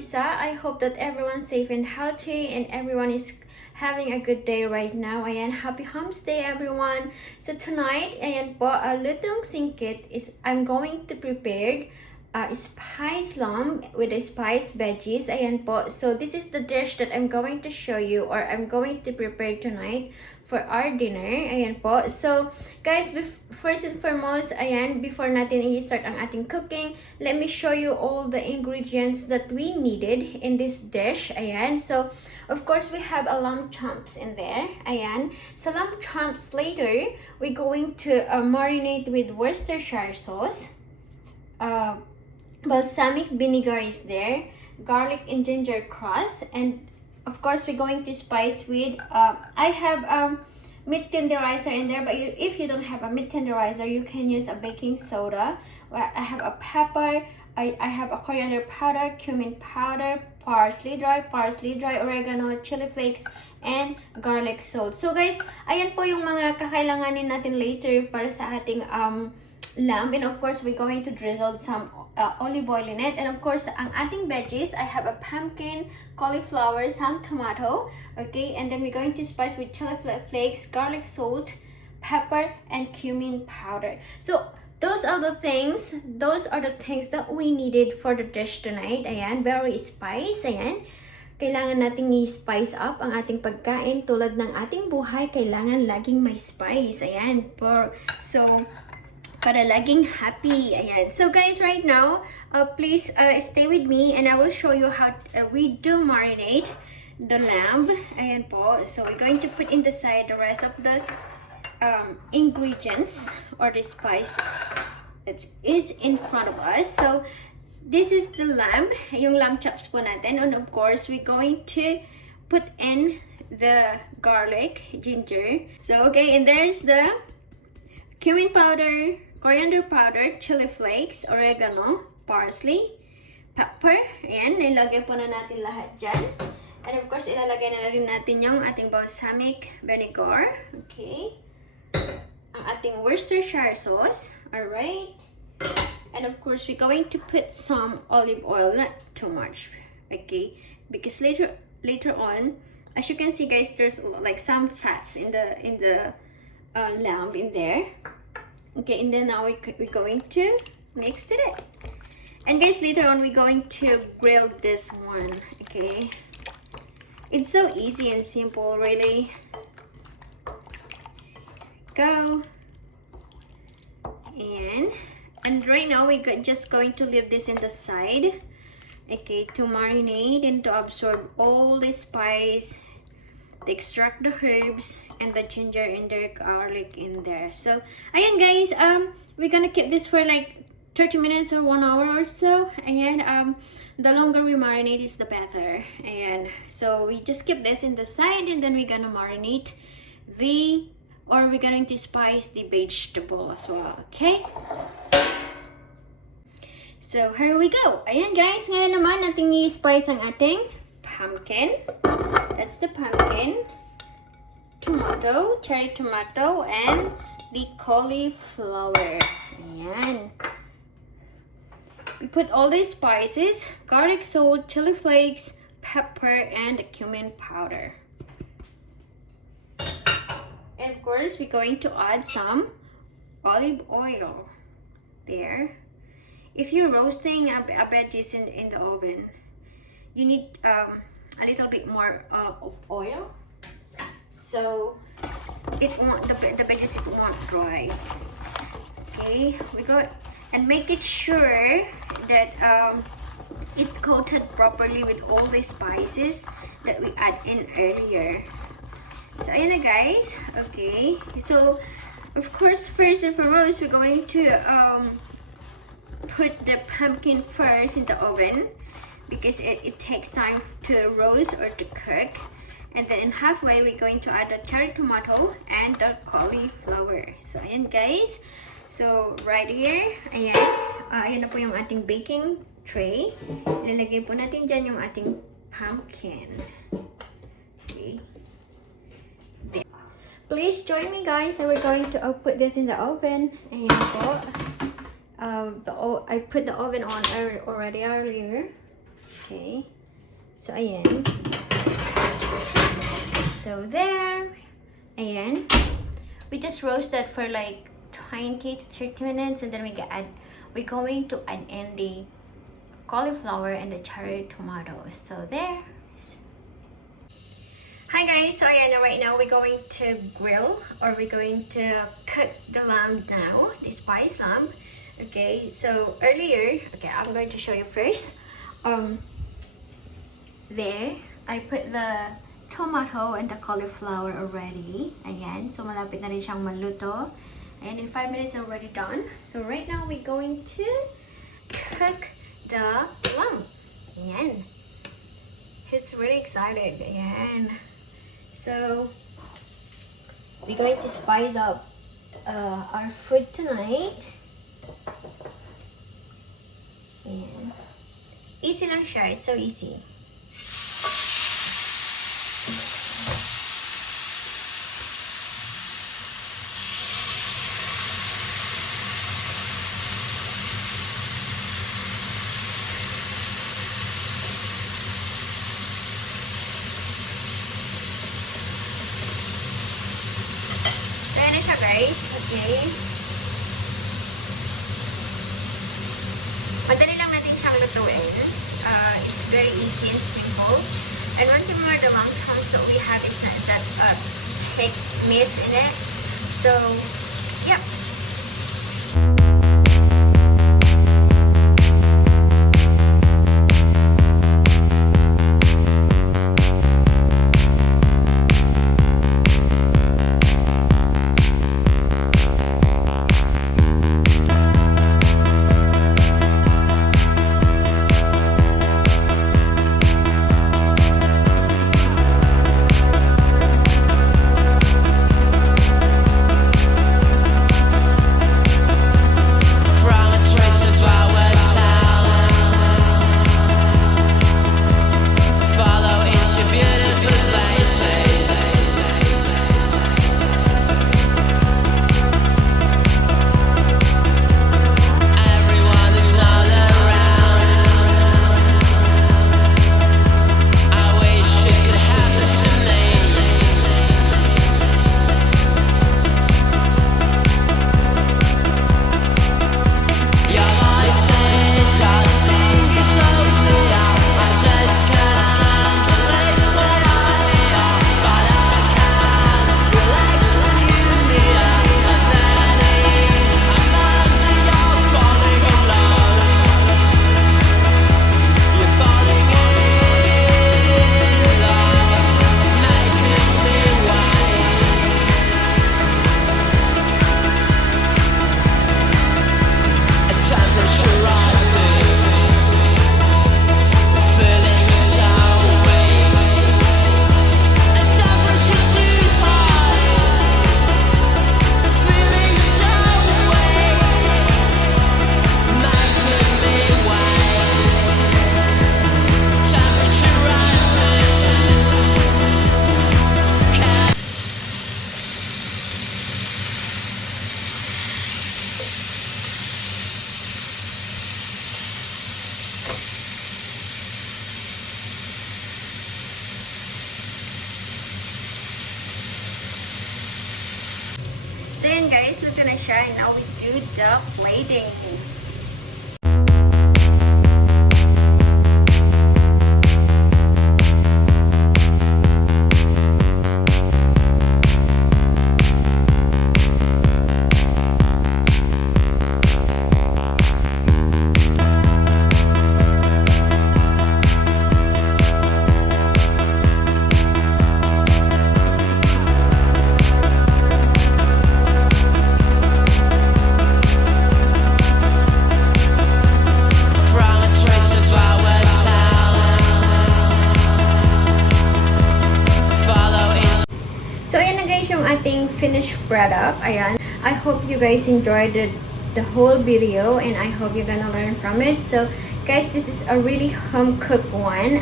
isa. I hope that everyone's safe and healthy and everyone is having a good day right now. Ayan, happy Humps Day everyone. So tonight, ayan po, a LUTONG SINGKIT is I'm going to prepare spice lamb with a spiced veggies. Ayan po. So this is the dish that I'm going to show you or I'm going to prepare tonight for our dinner. Ayan po. So guys, first and foremost, ayan, before natin i-start ang ating cooking, let me show you all the ingredients that we needed in this dish. Ayan. So of course, we have a lamb chunks in there. Ayan. So lamb chunks later, we're going to marinate with Worcestershire sauce. Balsamic vinegar is there, garlic and ginger crust, and of course we're going to spice with I have meat tenderizer in there, but if you don't have a meat tenderizer, you can use a baking soda. I have a pepper, I have a coriander powder, cumin powder, parsley dry, oregano, chili flakes, and garlic salt. So guys, ayan po yung mga kakailanganin natin later para sa ating lamb, and of course we're going to drizzle some olive oil in it, and of course ang ating veggies, I have a pumpkin, cauliflower, some tomato, okay, and then we're going to spice with chili flakes, garlic salt, pepper, and cumin powder. So those are the things that we needed for the dish tonight. Ayan, very spice. Ayan, kailangan nating i-spice up ang ating pagkain. Tulad ng ating buhay, kailangan laging may spice. Ayan, para laging happy. Ayan. So guys, right now, please stay with me and I will show you how we do marinate the lamb. Ayan po. So we're going to put in the side the rest of the ingredients or the spice that is in front of us. So this is the lamb, yung lamb chops po natin, and of course we're going to put in the garlic, ginger. So okay, and there's the cumin powder, coriander powder, chili flakes, oregano, parsley, pepper. Ayan, nilagay po na natin lahat dyan. And of course, ilalagay na rin natin yung ating balsamic vinegar. Okay. Ang ating Worcestershire sauce. Alright. And of course, we're going to put some olive oil, not too much. Okay. Because later on, as you can see guys, there's like some fats in the lamb in there. Okay, and then now we're going to mix it. And guys, later on we're going to grill this one. Okay, it's so easy and simple, really. Go. And right now we're just going to leave this in the side, okay, to marinate and to absorb all the spice, to extract the herbs and the ginger and the garlic in there. So ayan guys, we're gonna keep this for like 30 minutes or 1 hour or so. Ayan, the longer we marinate is the better. Ayan, so we just keep this in the side and then we're gonna marinate we're going to spice the vegetable as well. Okay, so here we go. Ayan guys, ngayon naman nating i-spice ang ating pumpkin. That's the pumpkin, tomato, cherry tomato, and the cauliflower. Ayan. We put all these spices, garlic salt, chili flakes, pepper, and cumin powder. And of course, we're going to add some olive oil there. If you're roasting a veggies in the oven, you need a little bit more of oil, so the veggies won't dry. Okay, we go and make it sure that it coated properly with all the spices that we add in earlier. So ayan na guys. Okay, so of course first and foremost we're going to put the pumpkin first in the oven, because it takes time to roast or to cook. And then in halfway, we're going to add the cherry tomato and the cauliflower. So ayan guys. So right here, ayan. Ayan na po yung ating baking tray. Ilalagay po natin dyan yung ating pumpkin. Okay. There. Please join me guys. So we're going to put this in the oven. Ayan po. I put the oven on already earlier. Okay. So, ayan. So, there. Ayan. We just roast that for like 20 to 30 minutes, and then we're going to add in the cauliflower and the cherry tomatoes. So, there. Hi guys, so ayan, right now we're going to grill, or we're going to cook the lamb now, the spiced lamb. Okay, so earlier, okay, I'm going to show you first. There, I put the tomato and the cauliflower already. Ayan, so malapit na rin siyang maluto. And in 5 minutes already done. So right now we're going to cook the lamb. Ayan. He's really excited. Ayan. So, we're going to spice up our food tonight. And easy lang siya. It's so easy. Guys, okay. Madali lang natin siyang lutuin. It's very easy and simple. And one thing more, the long tongs that we have is that thick meat in it. So, yep. So yun guys, luto na siya, and now we do the plating. Ating finished product. Ayan. I hope you guys enjoyed the whole video, and I hope you're gonna learn from it. So guys, this is a really home cooked one.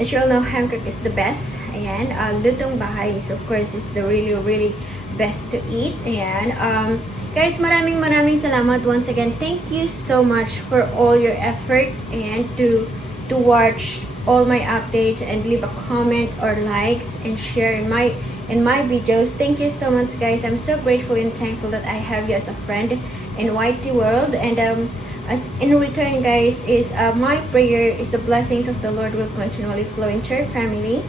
As you all know, home cook is the best. Ayan. Lutong bahay is of course is the really best to eat. Ayan. Guys, maraming salamat once again. Thank you so much for all your effort and to to watch all my updates and leave a comment or likes and share in my videos. Thank you so much, guys. I'm so grateful and thankful that I have you as a friend in YT world. And as in return, guys, is my prayer is the blessings of the Lord will continually flow into your family,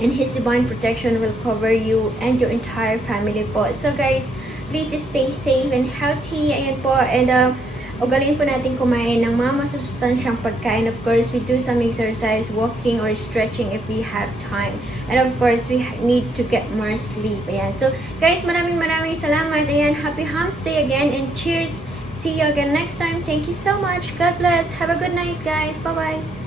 and His divine protection will cover you and your entire family po. So guys, please stay safe and healthy. Ayan po. And ugalin po natin kumain ng mga masustansyang pagkain. Of course, we do some exercise, walking or stretching if we have time. And of course, we need to get more sleep. Ayan. So guys, maraming salamat. Ayan, happy Humps Day again, and cheers. See you again next time. Thank you so much. God bless. Have a good night, guys. Bye-bye.